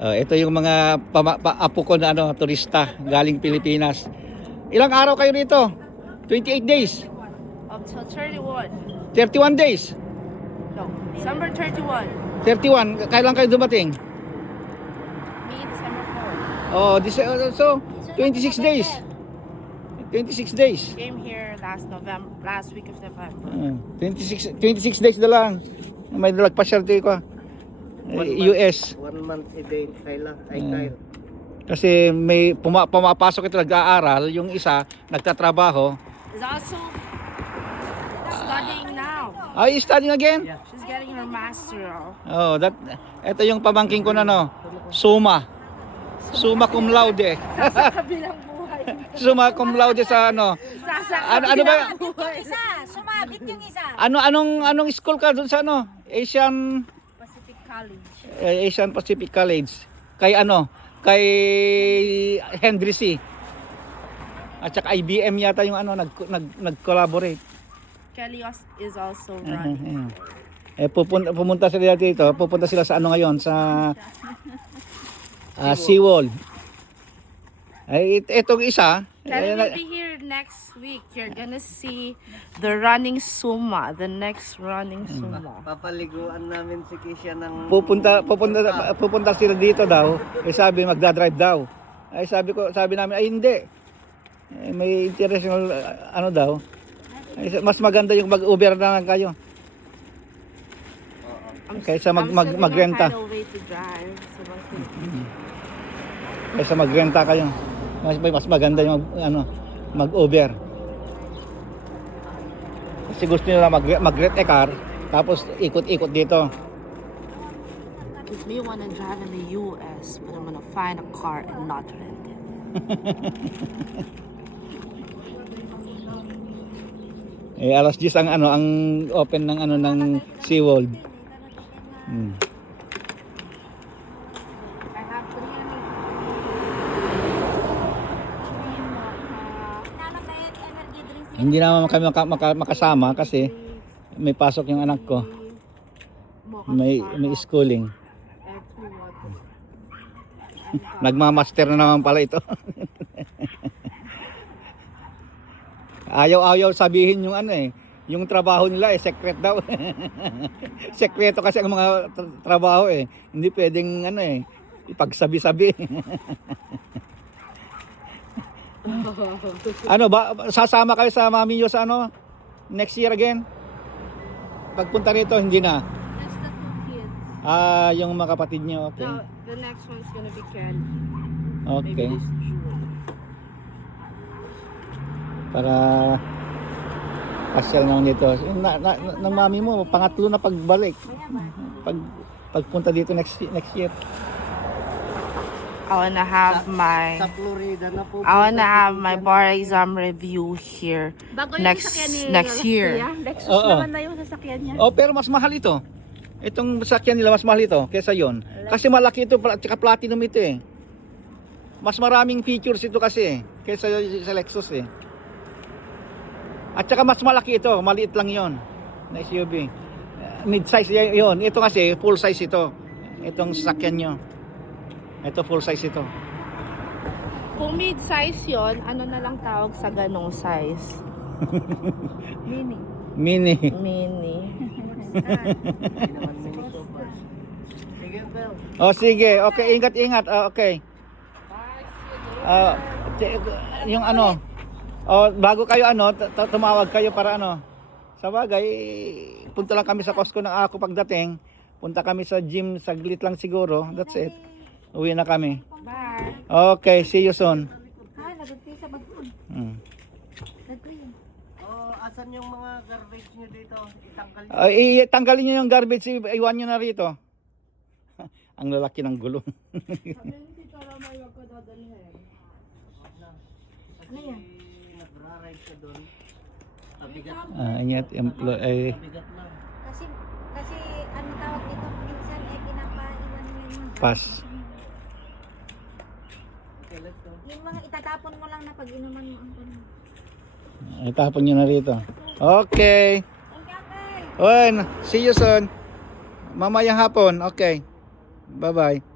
Ito yung mga apo ko na turista galing Pilipinas. Ilang araw kayo rito? 28 days. Up till 31. 31 days. No, December 31. 31. Kailan kayo dumating? Me, December 4. Oh, so 26 days. 26 days. Came here last week of November. 26 days na lang. May nagpa-share ko. US. 1 month si Dane, Kyle. Kyle. Kasi may pumapasok ito nag-aaral, yung isa nagtatrabaho. Is also studying now. Ay, studying again? Yeah. She's getting her master. Oh, ito yung pamangking ko na Summa. Summa cum laude. Sa kabilang buhay. Summa cum laude sa Sa ano ba? buhay. Isa, sumabit yung isa. Anong school ka doon sa Asian Pacific College. Asian Pacific College. Kay kay Henry C. At saka IBM yata yung nag-collaborate. Kelly is also running. Pupunta sila dito, pupunta sila sa ngayon sa SeaWorld. Ay itong isa, Kelly will be here next week. You're gonna see the running Summa, the next running Summa. Papaliguan namin si Kisha ng... pupunta sila dito daw. Sabi magda-drive daw. Sabi namin ay hindi. May international daw. Mas maganda yung mag-Uber na lang kayo. Kaysa magrenta. Kaysa magrenta kayo. Mas maganda yung mag-Uber. Kasi gusto nila mag-rent a car tapos ikot-ikot dito. Because me wanna drive in the US, but I'm gonna find a car and not rent it. Alas 10 ang open ng SeaWorld. Hindi naman kami makasama kasi may pasok yung anak ko. May schooling. Nagmamaster na naman pala ito. Ayaw sabihin yung yung trabaho nila secret daw. Sekreto kasi ang mga trabaho Hindi pwedeng ipagsabi-sabi. Sasama kayo sa mami nyo sa next year again? Pagpunta rito, hindi na. Just the 2 kids. Yung mga kapatid nyo, okay. No, the next one's gonna be Kelly. Okay. Maybe this June. Para pasyal naman dito. Ng mami mo, pangatlo na pagbalik. Pagpunta dito next year. I wanna have my Sa Florida na po. I wanna have my bar exam review here Bago yung next sasakyan ni next year. Lexus Oo. naman na yung sasakyan niya. Pero mas mahal ito. Itong sasakyan nila mas mahal ito kaysa yon. Kasi malaki ito at saka platinum ito Mas maraming features ito kasi kaysa sa Lexus At saka mas malaki ito, maliit lang yon na SUV. Mid-size yon. Ito kasi full size ito. Itong sasakyan nyo. Ito full size ito. Kung mid-size yon, ano na lang tawag sa ganong size? Mini. Mini. Mini. Hindi naman mini super. Sige, Bel. Sige. Okay, ingat. Okay. Yung bago kayo tumawag kayo para sa bagay, punta lang kami sa Costco ng ako pagdating. Punta kami sa gym saglit lang siguro. That's it. Uwi na kami. Bye. Okay, see you soon. Nagagti sa bagpun. Asan yung mga garbage nyo dito? Itanggal Tanggalin nyo yung garbage, iwan nyo na rito. Ang lalaki ng gulong. Ano yan? Nagra-ride ka doon. Mabigat. Ingat, employee. Mabigat na. Kasi ano tawag dito? Minsan pinapaiwan mo yung Pass. Okay, let's go. yung mga itatapon mo lang na pag inuman mo ang puno. Itapon nyo na rito. Okay. Thank you, Uncle. See you soon. Mamayang hapon. Okay. Bye-bye.